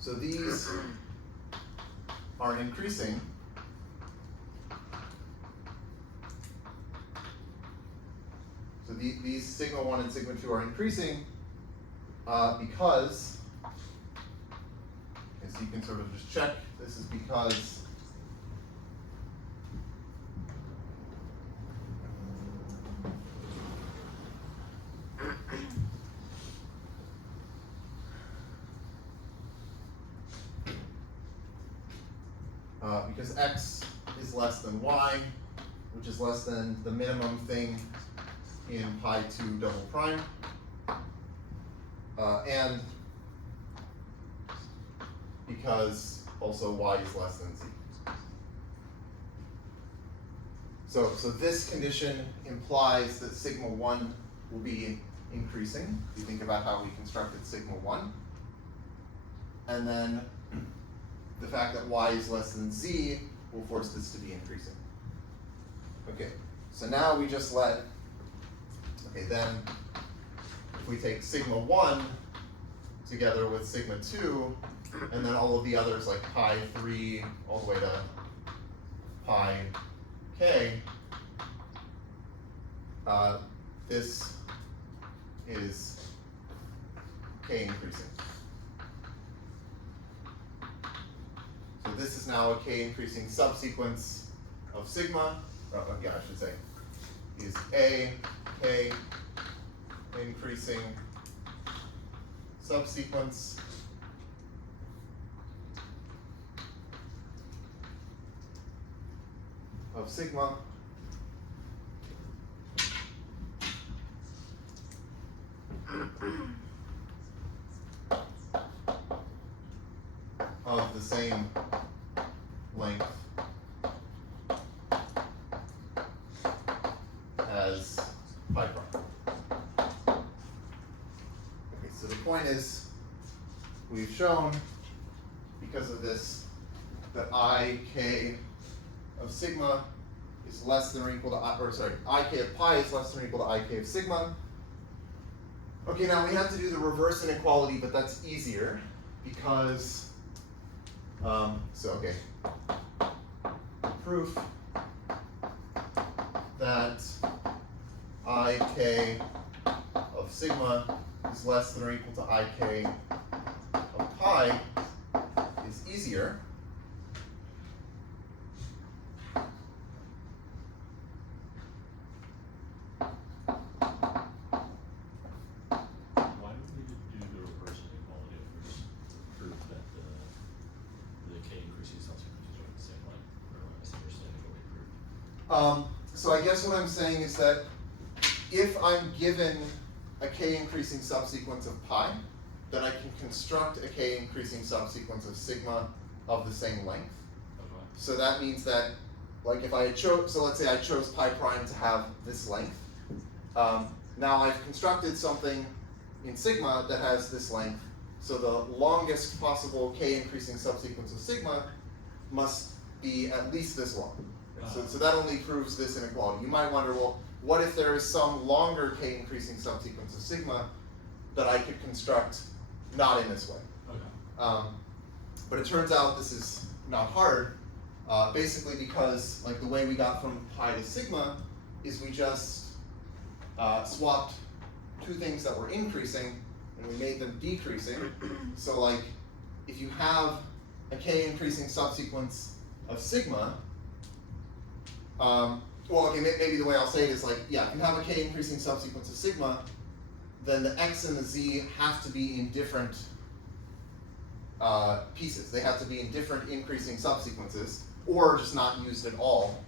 So these are increasing. So these sigma 1 and sigma 2 are increasing because, so you can sort of just check, this is because x is less than y, which is less than the minimum thing in pi 2 double prime, and because also y is less than z. So this condition implies that sigma 1 will be increasing. If you think about how we constructed sigma 1. And then the fact that y is less than z will force this to be increasing. Okay, so now we just let, okay, then if we take sigma 1 together with sigma 2, and then all of the others like pi 3 all the way to pi k, this is k increasing. So this is now a k increasing subsequence of sigma, yeah, I should say, is a k increasing subsequence of sigma of the same length as pi prime. Okay, so the point is, we've shown, because of this, that ik of sigma is less than or equal to, ik of pi is less than or equal to ik of sigma. Okay, now we have to do the reverse inequality, but that's easier because, okay, proof that ik of sigma is less than or equal to ik of pi is easier. So I guess what I'm saying is that if I'm given a k increasing subsequence of pi, then I can construct a k increasing subsequence of sigma of the same length. Okay. So that means that, like if I chose, so let's say I chose pi prime to have this length. Now I've constructed something in sigma that has this length. So the longest possible k increasing subsequence of sigma must be at least this long. So that only proves this inequality. You might wonder, well, what if there is some longer k increasing subsequence of sigma that I could construct not in this way? Okay. But it turns out this is not hard, basically because like the way we got from pi to sigma is we just swapped two things that were increasing and we made them decreasing. So like if you have a k increasing subsequence of sigma, well, okay, maybe the way I'll say it is like, yeah, if you have a k increasing subsequence of sigma, then the x and the z have to be in different pieces. They have to be in different increasing subsequences, or just not used at all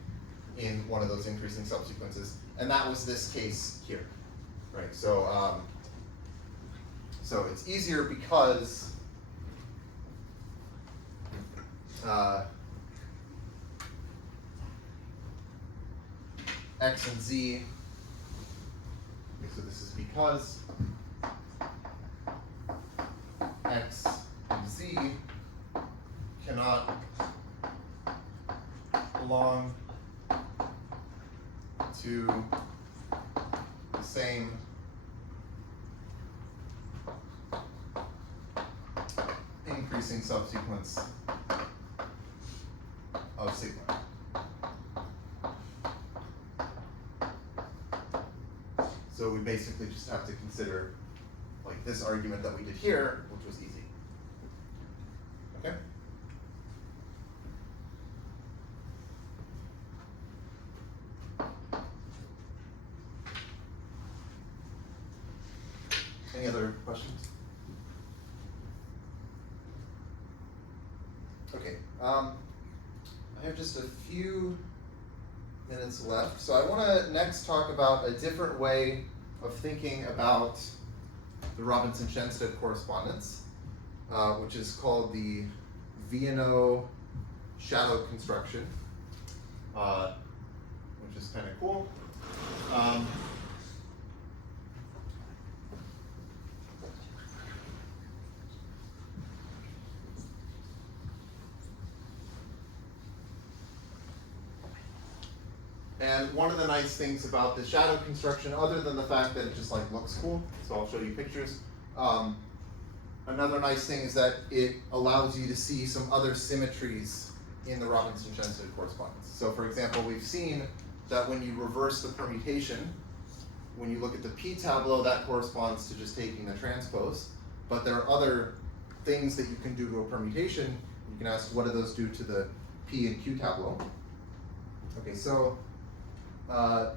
in one of those increasing subsequences. And that was this case here, right? So, so it's easier because x and z, okay, so this is because x and z cannot belong to the same increasing subsequence of sigma. So we basically just have to consider like this argument that we did here, which was easy. Okay? Any other questions? Okay, I have just a few minutes left. So I want to next talk about a different way of thinking about the Robinson-Shenstedt correspondence, which is called the Viennot shadow construction, which is kind of cool. And one of the nice things about the shadow construction, other than the fact that it just like looks cool, so I'll show you pictures. Another nice thing is that it allows you to see some other symmetries in the Robinson-Shenstedt correspondence. So for example, we've seen that when you reverse the permutation, when you look at the p tableau, that corresponds to just taking the transpose. But there are other things that you can do to a permutation. You can ask, what do those do to the p and q tableau? Okay, so okay,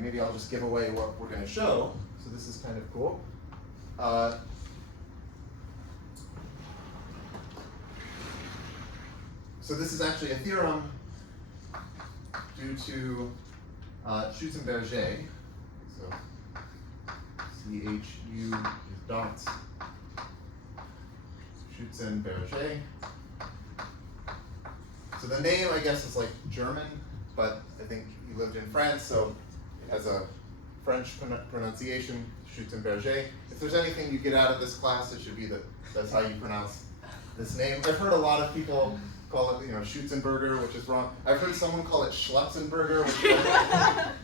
maybe I'll just give away what we're going to show. So this is kind of cool. So this is actually a theorem due to Schutzenberger. So CHU is dots Schutzenberger. So the name, I guess, is like German, but I think he lived in France, so it has a French pronunciation, Schutzenberger. If there's anything you get out of this class, it should be that that's how you pronounce this name. I've heard a lot of people call it, Schutzenberger, which is wrong. I've heard someone call it Schlutzenberger, which is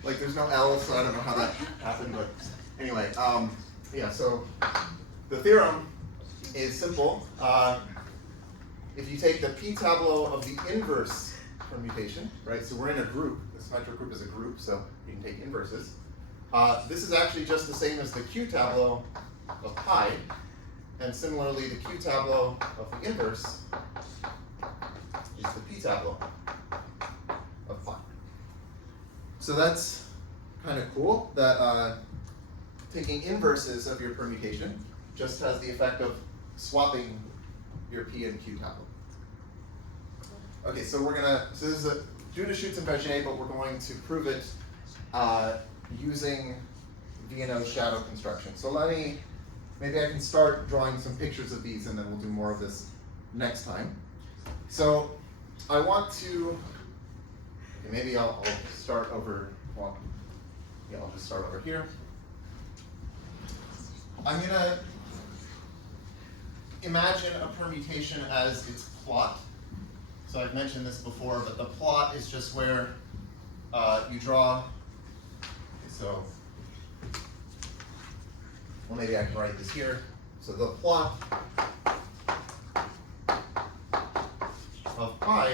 like there's no L, so I don't know how that happened, but anyway, yeah, so the theorem is simple. If you take the p tableau of the inverse permutation, right? So we're in a group. The symmetric group is a group, so you can take inverses. This is actually just the same as the q tableau of pi, and similarly, the q tableau of the inverse is the p tableau of pi. So that's kind of cool that taking inverses of your permutation just has the effect of swapping your p and q tableau. Okay, so so this is due to Schutzenberger, but we're going to prove it using Viennot shadow construction. So maybe I can start drawing some pictures of these, and then we'll do more of this next time. So I want to, okay, maybe I'll start over, well, yeah, I'll just start over here. I'm gonna imagine a permutation as its plot. So I've mentioned this before, but the plot is just where you draw, okay, so, well, maybe I can write this here. So the plot of pi,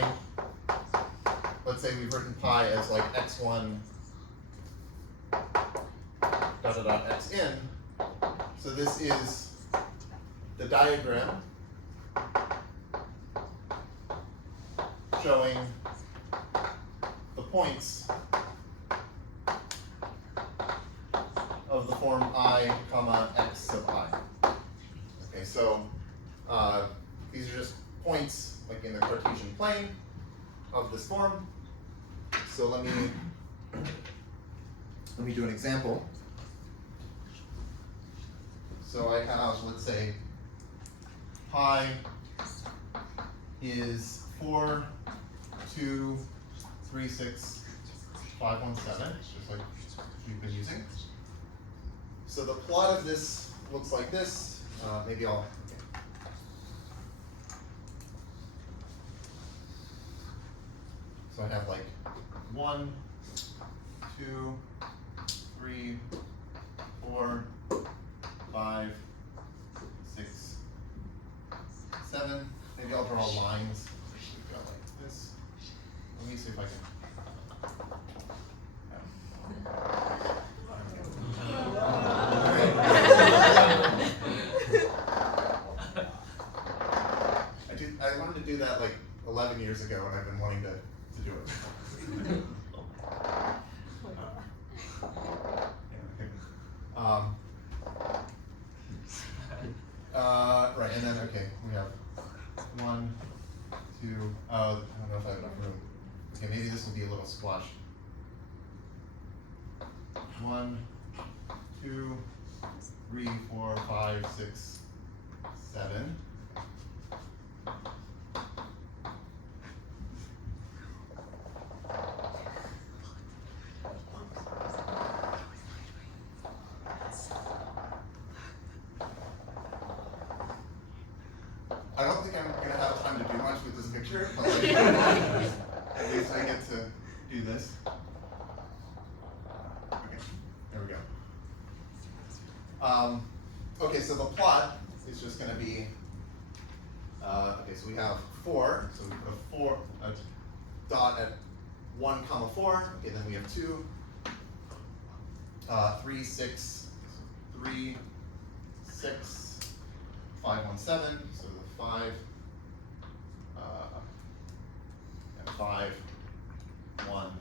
let's say we've written pi as like x1 xn. So this is the diagram showing the points of the form I, comma, x sub I. Okay, so these are just points like in the Cartesian plane of this form. So let me do an example. So I have, let's say, pi is 4, 2, 3, 6, 5, 1, 7, just like we've been using. So the plot of this looks like this. Maybe I'll. Okay. So I have like 1, 2, 3, 4, 5, 6, 7. Maybe I'll draw lines. Go like this. Let me see if I can. I wanted to do that like 11 years ago, and I've been wanting to do it. Right, and then, okay, we have 1, 2, I don't know if I have enough room. Okay, maybe this will be a little squash. 1, 2, 3, 4, 5, 6, 7. I don't think I'm going to have time to do much with this picture, but like, at least I get to do this. Okay, there we go. Okay, so the plot is just going to be, okay, so we have 4, so we put a dot at 1, comma 4. Okay, then we have 2, 3, 6, 3, 6, 5, 1, 7. So the 5, and 5, 1,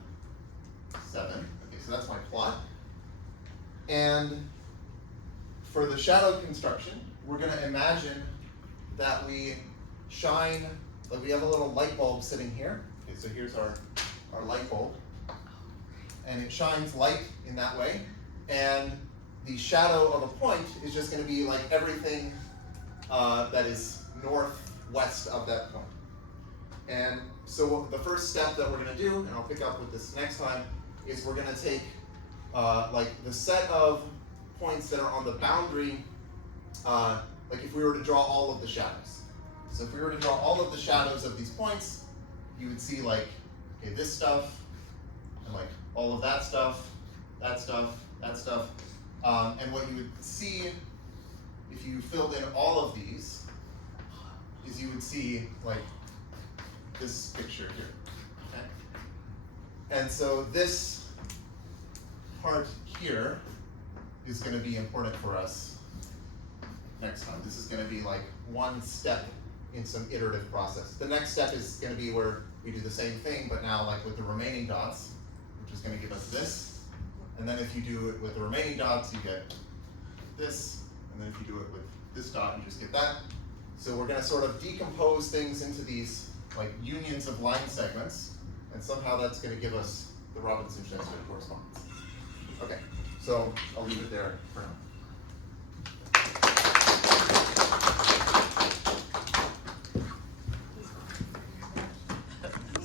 7. Okay, so that's my plot. And for the shadow construction, we're going to imagine that we shine, like we have a little light bulb sitting here. Okay, so here's our light bulb. And it shines light in that way. And the shadow of a point is just going to be like everything that is northwest of that point. And so the first step that we're going to do, and I'll pick up with this next time, is we're going to take like the set of points that are on the boundary, like if we were to draw all of the shadows. So if we were to draw all of the shadows of these points, you would see like, okay, this stuff, and like all of that stuff, that stuff, that stuff. And what you would see if you filled in all of these is you would see like this picture here. Okay? And so this part here is going to be important for us next time. This is going to be like one step in some iterative process. The next step is going to be where we do the same thing, but now like with the remaining dots, which is going to give us this. And then if you do it with the remaining dots, you get this. And then if you do it with this dot, you just get that. So we're going to sort of decompose things into these like unions of line segments. And somehow that's going to give us the Robinson-Shenstedt correspondence. Okay, so I'll leave it there for now.